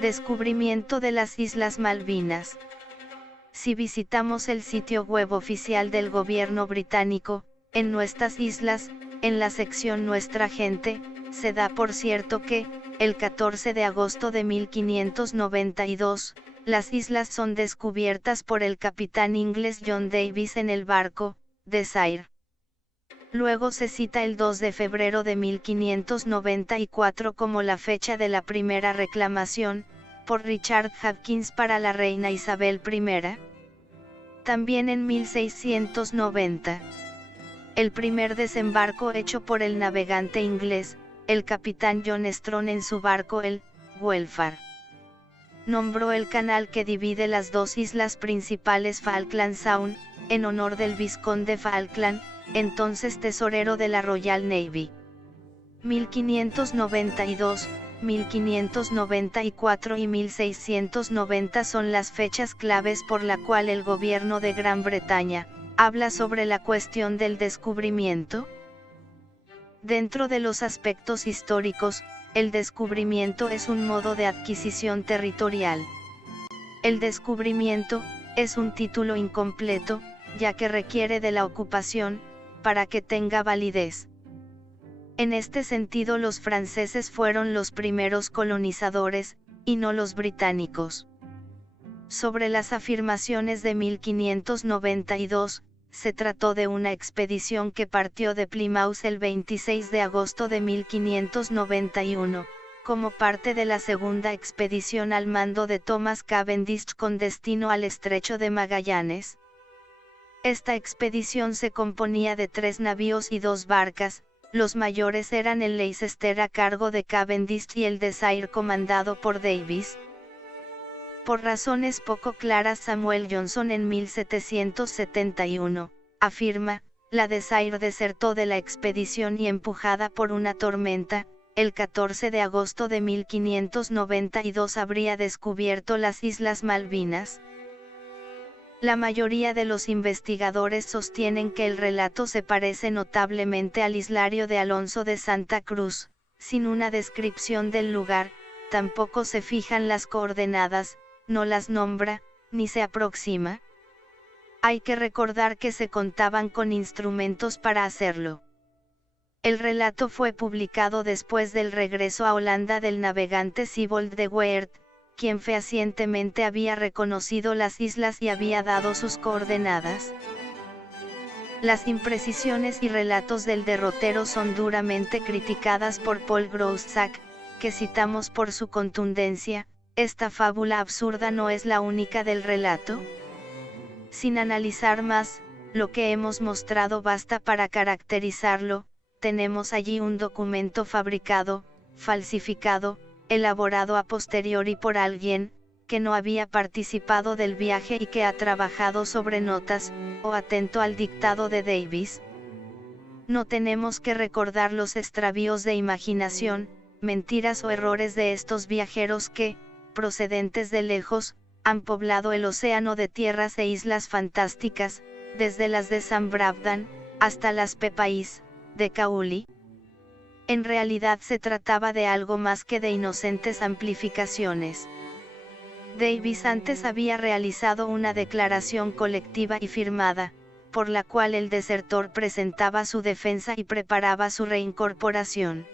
Descubrimiento de las Islas Malvinas. Si visitamos el sitio web oficial del gobierno británico, en Nuestras Islas, en la sección Nuestra Gente, se da por cierto que, el 14 de agosto de 1592, las islas son descubiertas por el capitán inglés John Davis en el barco, Desire. Luego se cita el 2 de febrero de 1594 como la fecha de la primera reclamación, por Richard Hawkins para la reina Isabel I. También en 1690. El primer desembarco hecho por el navegante inglés, el capitán John Strong en su barco el Welfare. Nombró el canal que divide las dos islas principales Falkland Sound, en honor del vizconde Falkland, entonces tesorero de la Royal Navy. 1592, 1594 y 1690 son las fechas claves por la cual el gobierno de Gran Bretaña habla sobre la cuestión del descubrimiento. Dentro de los aspectos históricos, el descubrimiento es un modo de adquisición territorial. El descubrimiento es un título incompleto, ya que requiere de la ocupación, para que tenga validez. En este sentido los franceses fueron los primeros colonizadores, y no los británicos. Sobre las afirmaciones de 1592, se trató de una expedición que partió de Plymouth el 26 de agosto de 1591, como parte de la segunda expedición al mando de Thomas Cavendish con destino al Estrecho de Magallanes. Esta expedición se componía de 3 navíos y 2 barcas, los mayores eran el Leicester a cargo de Cavendish y el Desire comandado por Davis. Por razones poco claras Samuel Johnson en 1771, afirma, la Desire desertó de la expedición y empujada por una tormenta, el 14 de agosto de 1592 habría descubierto las Islas Malvinas. La mayoría de los investigadores sostienen que el relato se parece notablemente al Islario de Alonso de Santa Cruz, sin una descripción del lugar, tampoco se fijan las coordenadas, no las nombra, ni se aproxima. Hay que recordar que se contaban con instrumentos para hacerlo. El relato fue publicado después del regreso a Holanda del navegante Siebold de Weert, quien fehacientemente había reconocido las islas y había dado sus coordenadas. Las imprecisiones y relatos del derrotero son duramente criticadas por Paul Groussac, que citamos por su contundencia. Esta fábula absurda no es la única del relato. Sin analizar más, lo que hemos mostrado basta para caracterizarlo. Tenemos allí un documento fabricado, falsificado, elaborado a posteriori por alguien, que no había participado del viaje y que ha trabajado sobre notas, o atento al dictado de Davis. No tenemos que recordar los extravíos de imaginación, mentiras o errores de estos viajeros que, procedentes de lejos, han poblado el océano de tierras e islas fantásticas, desde las de San Bravdan, hasta las Pepais, de Cauli. En realidad se trataba de algo más que de inocentes amplificaciones. Davis antes había realizado una declaración colectiva y firmada, por la cual el desertor presentaba su defensa y preparaba su reincorporación.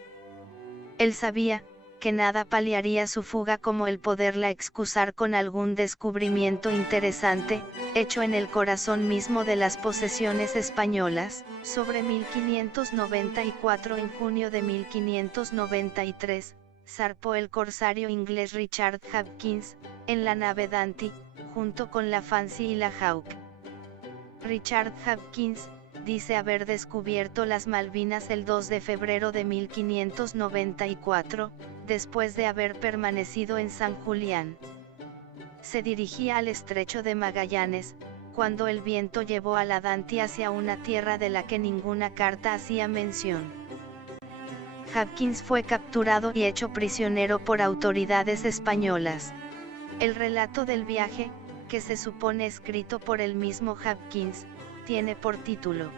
Él sabía, que nada paliaría su fuga como el poderla excusar con algún descubrimiento interesante, hecho en el corazón mismo de las posesiones españolas. Sobre 1594 en junio de 1593, zarpó el corsario inglés Richard Hawkins, en la nave Dante, junto con la Fancy y la Hawk. Richard Hawkins dice haber descubierto las Malvinas el 2 de febrero de 1594, después de haber permanecido en San Julián. Se dirigía al Estrecho de Magallanes, cuando el viento llevó a la Dante hacia una tierra de la que ninguna carta hacía mención. Hawkins fue capturado y hecho prisionero por autoridades españolas. El relato del viaje, que se supone escrito por el mismo Hawkins, tiene por título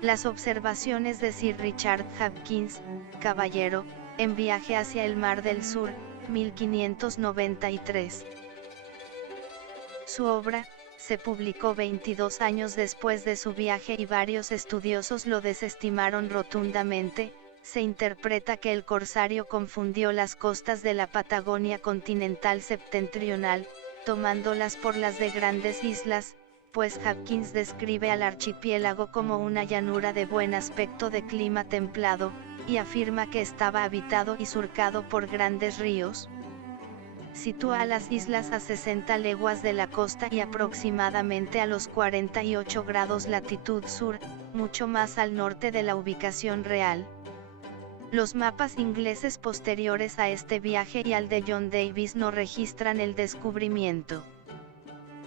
Las observaciones de Sir Richard Hawkins, caballero, en viaje hacia el Mar del Sur, 1593. Su obra se publicó 22 años después de su viaje y varios estudiosos lo desestimaron rotundamente. Se interpreta que el corsario confundió las costas de la Patagonia continental septentrional, tomándolas por las de grandes islas, pues Hopkins describe al archipiélago como una llanura de buen aspecto de clima templado, y afirma que estaba habitado y surcado por grandes ríos. Sitúa a las islas a 60 leguas de la costa y aproximadamente a los 48 grados latitud sur, mucho más al norte de la ubicación real. Los mapas ingleses posteriores a este viaje y al de John Davis no registran el descubrimiento.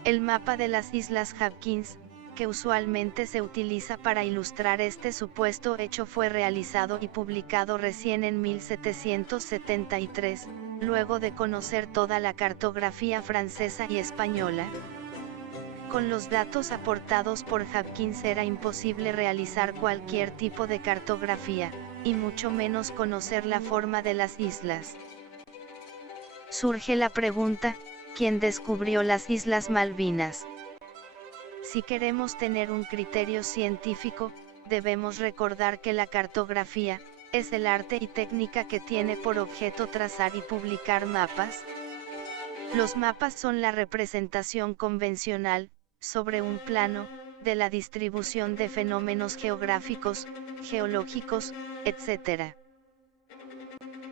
El mapa de las Islas Hopkins, que usualmente se utiliza para ilustrar este supuesto hecho, fue realizado y publicado recién en 1773, luego de conocer toda la cartografía francesa y española. Con los datos aportados por Hopkins era imposible realizar cualquier tipo de cartografía, y mucho menos conocer la forma de las islas. Surge la pregunta, ¿quién descubrió las Islas Malvinas? Si queremos tener un criterio científico, debemos recordar que la cartografía es el arte y técnica que tiene por objeto trazar y publicar mapas. Los mapas son la representación convencional, sobre un plano, de la distribución de fenómenos geográficos, geológicos, etc.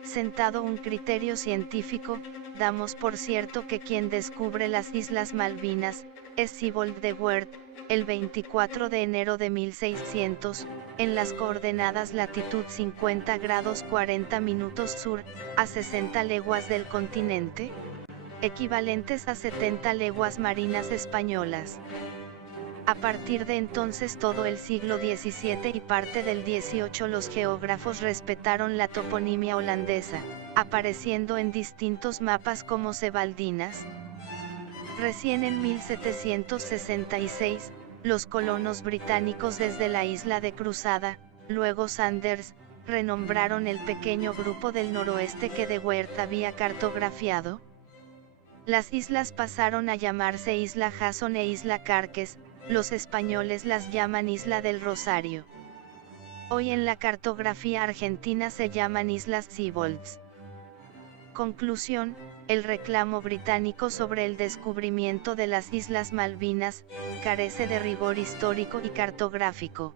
Sentado un criterio científico, damos por cierto que quien descubre las Islas Malvinas es Sibold de Weert, el 24 de enero de 1600, en las coordenadas latitud 50 grados 40 minutos sur, a 60 leguas del continente, equivalentes a 70 leguas marinas españolas. A partir de entonces todo el siglo XVII y parte del XVIII los geógrafos respetaron la toponimia holandesa, apareciendo en distintos mapas como Sebaldinas. Recién en 1766, los colonos británicos desde la isla de Cruzada, luego Sanders, renombraron el pequeño grupo del noroeste que de Weert había cartografiado. Las islas pasaron a llamarse Isla Jason e Isla Carques. Los españoles las llaman Isla del Rosario. Hoy en la cartografía argentina se llaman Islas Sibolds. Conclusión, el reclamo británico sobre el descubrimiento de las Islas Malvinas carece de rigor histórico y cartográfico.